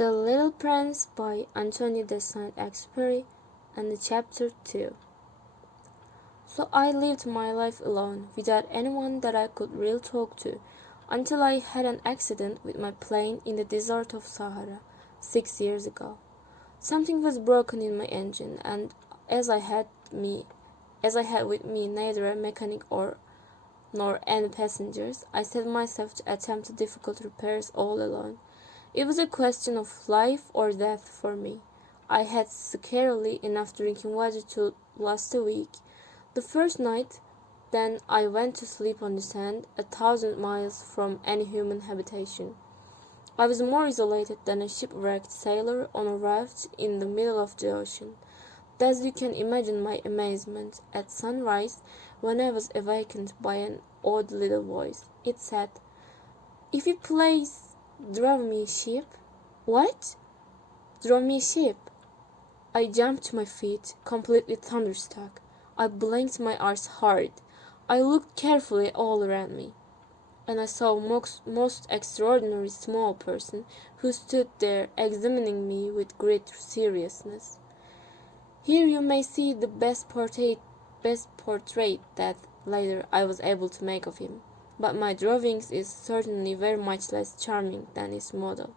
The Little Prince by Anthony de Saint-Exupéry, and Chapter 2. So I lived my life alone, without anyone that I could really talk to, until I had an accident with my plane in the desert of Sahara, 6 years ago. Something was broken in my engine, and as I had with me neither a mechanic nor any passengers, I set myself to attempt the difficult repairs all alone. It was a question of life or death for me. I had scarcely enough drinking water to last a week. The first night, then I went to sleep on the sand, 1,000 miles from any human habitation. I was more isolated than a shipwrecked sailor on a raft in the middle of the ocean. Thus you can imagine my amazement at sunrise when I was awakened by an odd little voice. It said, "If you please, draw me a ship." "What? Draw me a ship?" I jumped to my feet, completely thunderstruck. I blinked my eyes hard. I looked carefully all around me, and I saw a most extraordinary small person who stood there examining me with great seriousness. Here you may see the best portrait that later I was able to make of him, but my drawings is certainly very much less charming than his model.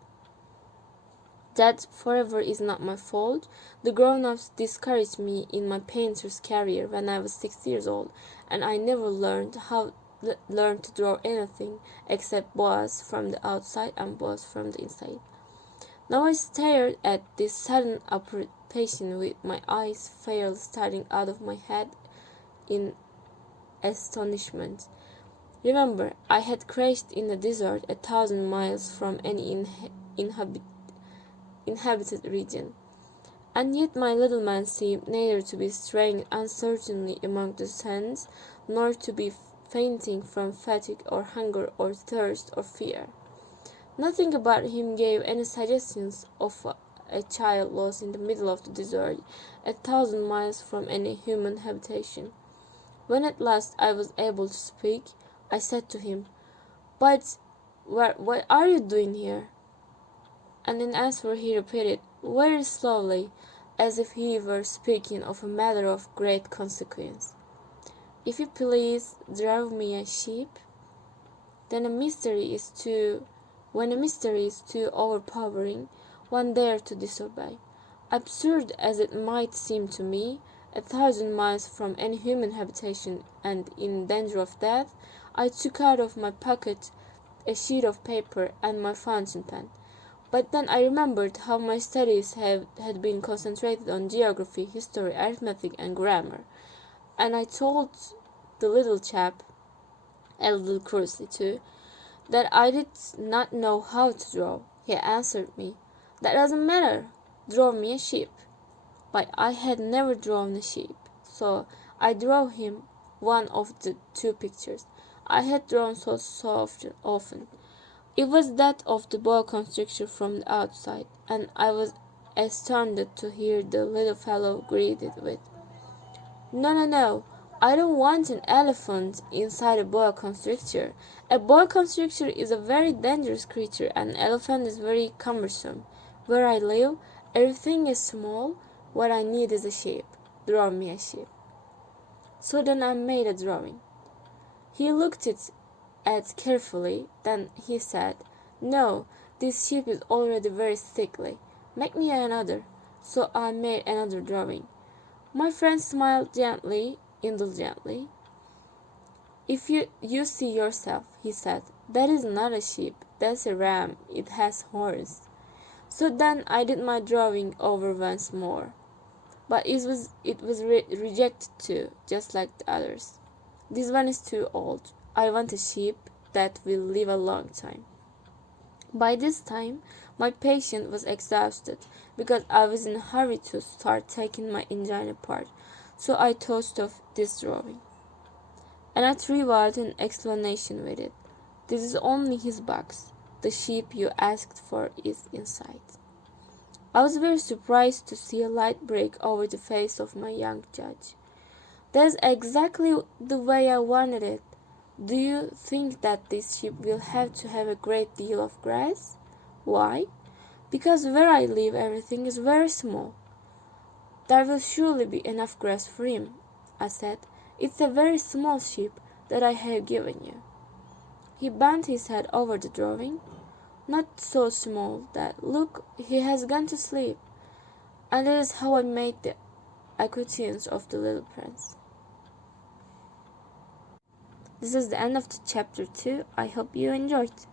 That, however, is not my fault. The grown-ups discouraged me in my painter's career when I was 6 years old, and I never learned to draw anything except boas from the outside and boas from the inside. Now I stared at this sudden apparition with my eyes fairly starting out of my head in astonishment. Remember, I had crashed in the desert 1,000 miles from any inhabited region, and yet my little man seemed neither to be straying uncertainly among the sands, nor to be fainting from fatigue or hunger or thirst or fear. Nothing about him gave any suggestions of a child lost in the middle of the desert, 1,000 miles from any human habitation. When at last I was able to speak, I said to him, "But what are you doing here?" And in answer he repeated, very slowly, as if he were speaking of a matter of great consequence, "If you please, draw me a ship." When a mystery is too overpowering, one dare to disobey. Absurd as it might seem to me, 1,000 miles from any human habitation and in danger of death, I took out of my pocket a sheet of paper and my fountain pen. But then I remembered how my studies had been concentrated on geography, history, arithmetic, and grammar, and I told the little chap, a little crossly too, that I did not know how to draw. He answered me, "That doesn't matter, draw me a ship." But I had never drawn a ship, so I drew him one of the two pictures I had drawn so often. It was that of the boa constrictor from the outside, and I was astounded to hear the little fellow greet it with, No, I don't want an elephant inside a boa constrictor. A boa constrictor is a very dangerous creature, and an elephant is very cumbersome. Where I live, everything is small. What I need is a ship. Draw me a ship." So then I made a drawing. He looked at carefully, then he said, "No, this ship is already very sickly. Make me another." So I made another drawing. My friend smiled gently, indulgently. "If you see yourself," he said, "that is not a sheep, that's a ram. It has horns." So then I did my drawing over once more, but it was rejected too, just like the others. "This one is too old. I want a sheep that will live a long time." By this time, my patience was exhausted, because I was in a hurry to start taking my engine apart, so I tossed off this drawing. And I threw out an explanation with it. "This is only his box. The sheep you asked for is inside." I was very surprised to see a light break over the face of my young judge. "That's exactly the way I wanted it. Do you think that this sheep will have to have a great deal of grass?" "Why?" because where I live everything is very small. There will surely be enough grass for him, I said. It's a very small sheep that I have given you. He bent his head over the drawing. Not so small that, look, he has gone to sleep. And that is how I made the acquiescence of the little prince. This is the end of the chapter 2. I hope you enjoyed.